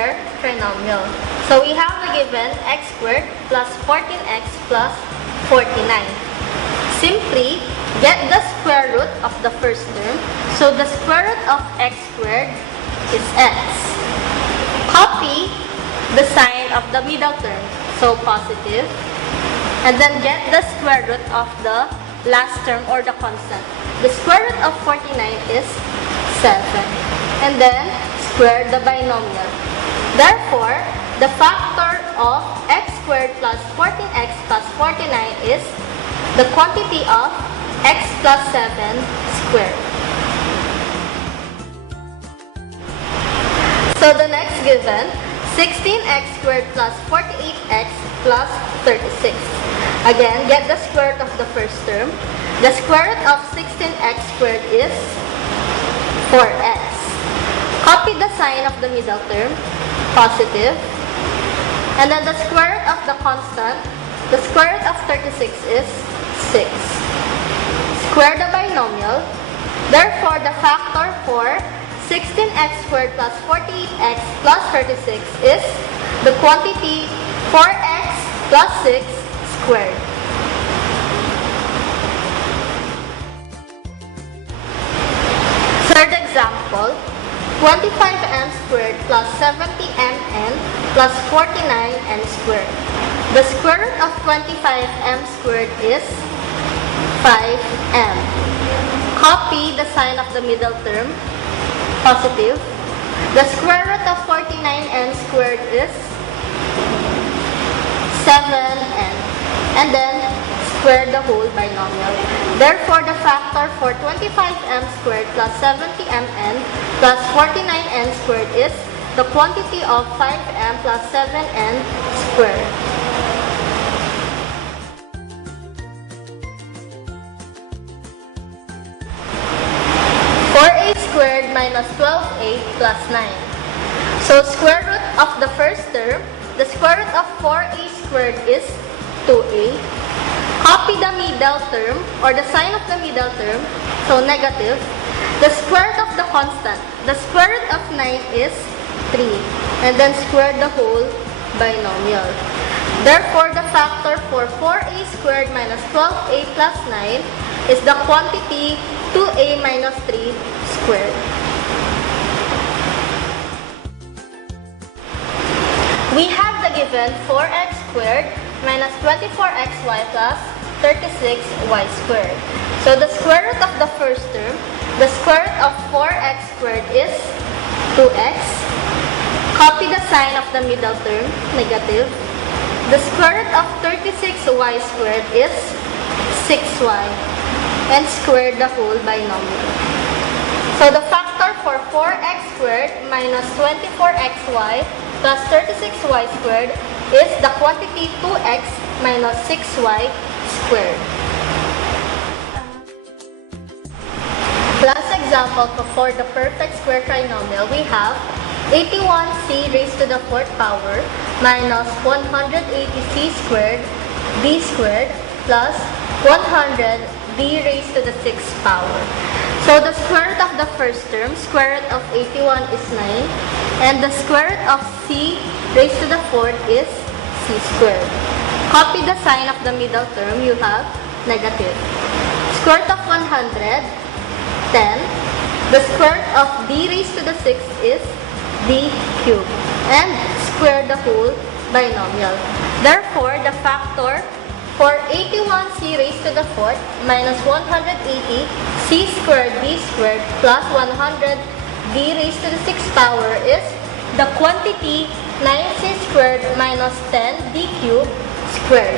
square trinomial. So we have the given x squared plus 14x plus 49. Simply get the square root of the first term. So the square root of x squared is x. Copy the sign of the middle term, so positive, and then get the square root of the last term or the constant. The square root of 49 is 7. And then square the binomial. Therefore, the factor of x squared plus 14x plus 49 is the quantity of x plus 7 squared. So the next given, 16x squared plus 48x plus 36. Again, get the square root of the first term. The square root of 16x squared is 4x. Copy the sign of the middle term, positive. And then the square root of the constant, the square root of 36 is 6. Square the binomial. Therefore, the factor for 16x squared plus 48x plus 36 is the quantity 4x plus 6 squared. Third example, 25m squared plus 70mn plus 49n squared. The square root of 25m squared is 5m. Copy the sign of the middle term, positive. The square root of 49n squared is 7n. And then square the whole binomial. Therefore, the factor for 25m squared plus 70mn plus 49n squared is the quantity of 5m plus 7n squared. Squared minus 12a plus 9. So square root of the first term, the square root of 4a squared is 2a. Copy the middle term or the sign of the middle term, so negative. The square root of the constant, the square root of 9 is 3. And then square the whole binomial. Therefore, the factor for 4a squared minus 12a plus 9 is the quantity 2a minus 3 squared. We have the given 4x squared minus 24xy plus 36y squared. So the square root of the first term, the square root of 4x squared is 2x. Copy the sign of the middle term, negative. The square root of 36y squared is 6y. And square the whole binomial. So the factor for 4x squared minus 24xy plus 36y squared is the quantity 2x minus 6y squared. Last example for the perfect square trinomial, we have 81c raised to the 4th power minus 180c squared d squared plus 100 d raised to the 6th power. So the square root of the first term, square root of 81 is 9, and the square root of c raised to the 4th is c squared. Copy the sign of the middle term, you have negative. Square root of 100, 10. The square root of d raised to the 6th is d cubed. And square the whole binomial. Therefore, the factor for 81c raised to the 4th minus 180 c squared d squared plus 100 d raised to the 6th power is the quantity 9c squared minus 10 d cubed squared.